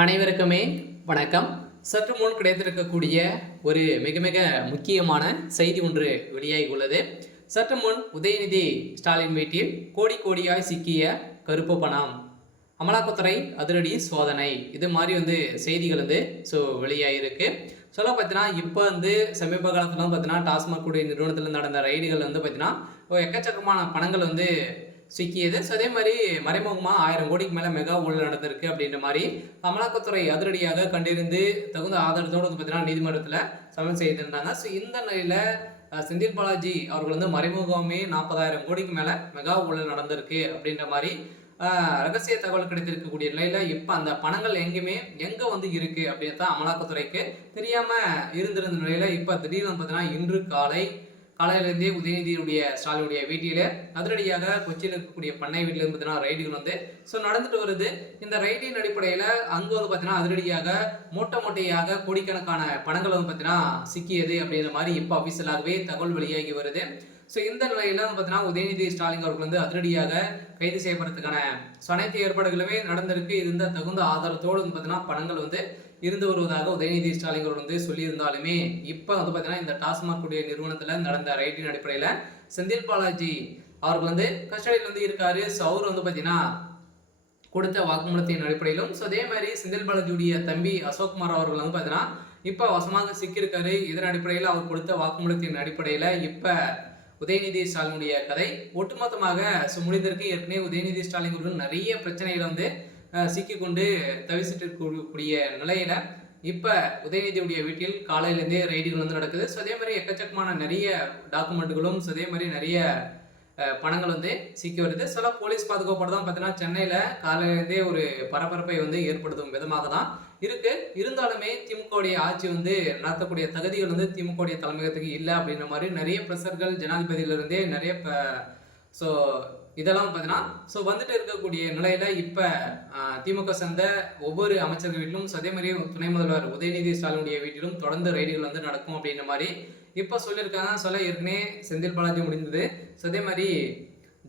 அனைவருக்குமே வணக்கம். சற்று முன் கிடைத்திருக்கக்கூடிய ஒரு மிக மிக முக்கியமான செய்தி ஒன்று வெளியாகி உள்ளது. சற்று முன் உதயநிதி ஸ்டாலின் வீட்டில் கோடி கோடியாய் சிக்கிய கருப்பு பணம், அமலாக்கத்துறை அதிரடி சோதனை, இது மாதிரி செய்திகள் வெளியாகிருக்கு. சொல்ல பார்த்தீங்கன்னா இப்போ சமீப காலத்தில் பார்த்தீங்கன்னா டாஸ்மாக் கூடிய நிறுவனத்தில் நடந்த ரைடுகள் பார்த்தீங்கன்னா எக்கச்சக்கமான பணங்கள் சிக்கியது. ஸோ அதே மாதிரி மறைமுகமாக 1000 கோடிக்கு மேலே மெகா ஊழல் நடந்திருக்கு அப்படின்ற மாதிரி அமலாக்கத்துறை அதிரடியாக கண்டறிந்து தகுந்த ஆதாரத்தோடு பார்த்தீங்கன்னா நீதிமன்றத்தில் சமன் செய்திருந்தாங்க. ஸோ இந்த நிலையில் செந்தில் பாலாஜி அவர்கள் மறைமுகமே 40,000 கோடிக்கு மேலே மெகா ஊழல் நடந்திருக்கு அப்படின்ற மாதிரி ரகசிய தகவல் கிடைத்திருக்கக்கூடிய நிலையில் இப்போ அந்த பணங்கள் எங்கே இருக்குது அப்படின்னு தான் அமலாக்கத்துறைக்கு தெரியாமல் இருந்திருந்த நிலையில் இப்போ திடீர்னு பார்த்தீங்கன்னா இன்று காலையிலேருந்தே உதயநிதியுடைய ஸ்டாலினுடைய வீட்டில் அதிரடியாக கொச்சியில் இருக்கக்கூடிய பண்ணை வீட்டில் பார்த்தீங்கன்னா ரைடுகள் நடந்துட்டு வருது. இந்த ரைடின் அடிப்படையில் அங்கே பார்த்தீங்கன்னா அதிரடியாக மூட்டையாக கோடிக்கணக்கான பணங்கள் பார்த்தீங்கன்னா சிக்கியது அப்படின்ற மாதிரி இப்போ அபிஷியலாகவே தகவல் வெளியாகி வருது. ஸோ இந்த நிலையில் பார்த்தீங்கன்னா உதயநிதி ஸ்டாலின் அவர்கள் அதிரடியாக கைது செய்யப்படுறதுக்கான அனைத்து ஏற்பாடுகளுமே நடந்திருக்கு. இருந்த தகுந்த ஆதாரத்தோடு பார்த்தீங்கன்னா பணங்கள் இருந்து வருவதாக உதயநிதி ஸ்டாலின் அவர்கள் சொல்லியிருந்தாலுமே இப்போ பார்த்தீங்கன்னா இந்த டாஸ்மாக் கூடிய நிறுவனத்தில் நடந்த ரைட்டின் அடிப்படையில் செந்தில் பாலாஜி அவர்கள் கஸ்டடியில் இருக்காரு. ஸோ அவர் பார்த்தீங்கன்னா கொடுத்த வாக்குமூலத்தின் அடிப்படையிலும் அதே மாதிரி செந்தில் பாலாஜியுடைய தம்பி அசோக்குமார் அவர்கள் பார்த்தீங்கன்னா இப்போ வசமாக சிக்கியிருக்காரு. இதன் அடிப்படையில் அவர் கொடுத்த வாக்குமூலத்தின் அடிப்படையில் இப்போ உதயநிதி ஸ்டாலினுடைய கதை ஒட்டுமொத்தமாக முடிந்திருக்கு. ஏற்கனவே உதயநிதி ஸ்டாலின் அவர்கள் நிறைய பிரச்சனைகளை சிக்கிக்கொண்டு தவிச்சிட்டு இருக்கக்கூடிய நிலையில இப்போ உதயநிதியுடைய வீட்டில் காலையிலேருந்தே ரைடுகள் நடக்குது. ஸோ அதே மாதிரி எக்கச்சக்கமான நிறைய டாக்குமெண்ட்டுகளும் அதே மாதிரி நிறைய பணங்கள் சிக்கி வருது. சில போலீஸ் பாதுகாப்போடு தான் பார்த்தீங்கன்னா சென்னையில் காலையிலேருந்தே ஒரு பரபரப்பை ஏற்படுத்தும் விதமாக தான் இருக்கு. இருந்தாலுமே திமுகவுடைய ஆட்சி நடத்தக்கூடிய தகுதிகள் திமுகவுடைய தலைமையகத்துக்கு இல்லை அப்படின்ற மாதிரி நிறைய பிரஷர்கள் ஜனாதிபதியிலிருந்தே நிறைய ஸோ இதெல்லாம் பார்த்தீங்கன்னா வந்துட்டு இருக்கக்கூடிய நிலையில இப்போ திமுக சேர்ந்த ஒவ்வொரு அமைச்சர்கள் வீட்டிலும் அதே மாதிரி துணை முதல்வர் உதயநிதி ஸ்டாலினுடைய வீட்டிலும் தொடர்ந்து ரைடுகள் நடக்கும் அப்படின்ற மாதிரி இப்போ சொல்லியிருக்காங்க. ஏற்கனவே செந்தில் பாலாஜி முடிந்தது. ஸோ அதே மாதிரி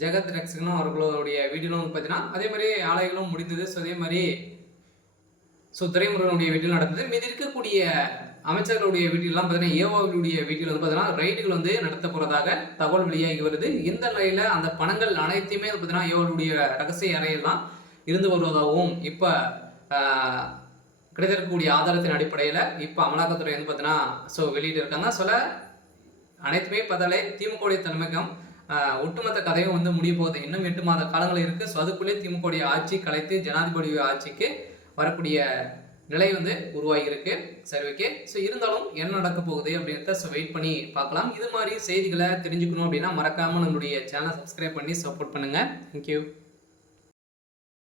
ஜெகத் ரக்ஷகனும் அவர்களுடைய வீட்டிலும் பார்த்தீங்கன்னா அதே மாதிரி ஆலைகளும் முடிந்தது. ஸோ அதே மாதிரி துரைமுருகனுடைய வீட்டில் நடந்தது. மீது இருக்கக்கூடிய அமைச்சர்களுடைய வீட்டிலாம் பார்த்தீங்கன்னா ஏவாவுடைய வீட்டில் பார்த்தீங்கன்னா ரைடுகள் நடத்த போகிறதாக தகவல் வெளியாகி வருது. இந்த நிலையில் அந்த பணங்கள் அனைத்தையுமே பார்த்தீங்கன்னா ஏவாவுடைய ரகசிய அறையெல்லாம் இருந்து வருவதாகவும் இப்போ கிடைத்திருக்கக்கூடிய ஆதாரத்தின் அடிப்படையில் இப்போ அமலாக்கத்துறை பார்த்தீங்கன்னா வெளியிட்டு இருக்காங்க. அனைத்துமே பார்த்தாலே திமுகவுடைய தலைமையகம் ஒட்டுமொத்த கதையும் முடிய போகுது. இன்னும் 8 மாத காலங்கள் இருக்குது. ஸோ அதுக்குள்ளே திமுகவுடைய ஆட்சி கலைத்து ஜனாதிபதி ஆட்சிக்கு வரக்கூடிய நிலை உருவாகி இருக்கு. சரி, ஓகே. ஸோ இருந்தாலும் என்ன நடக்க போகுது அப்படின்றத வெயிட் பண்ணி பார்க்கலாம். இது மாதிரி செய்திகளை தெரிஞ்சுக்கணும் அப்படின்னா மறக்காமல் நம்மளுடைய சேனலை சப்ஸ்கிரைப் பண்ணி சப்போர்ட் பண்ணுங்கள். தேங்க்யூ.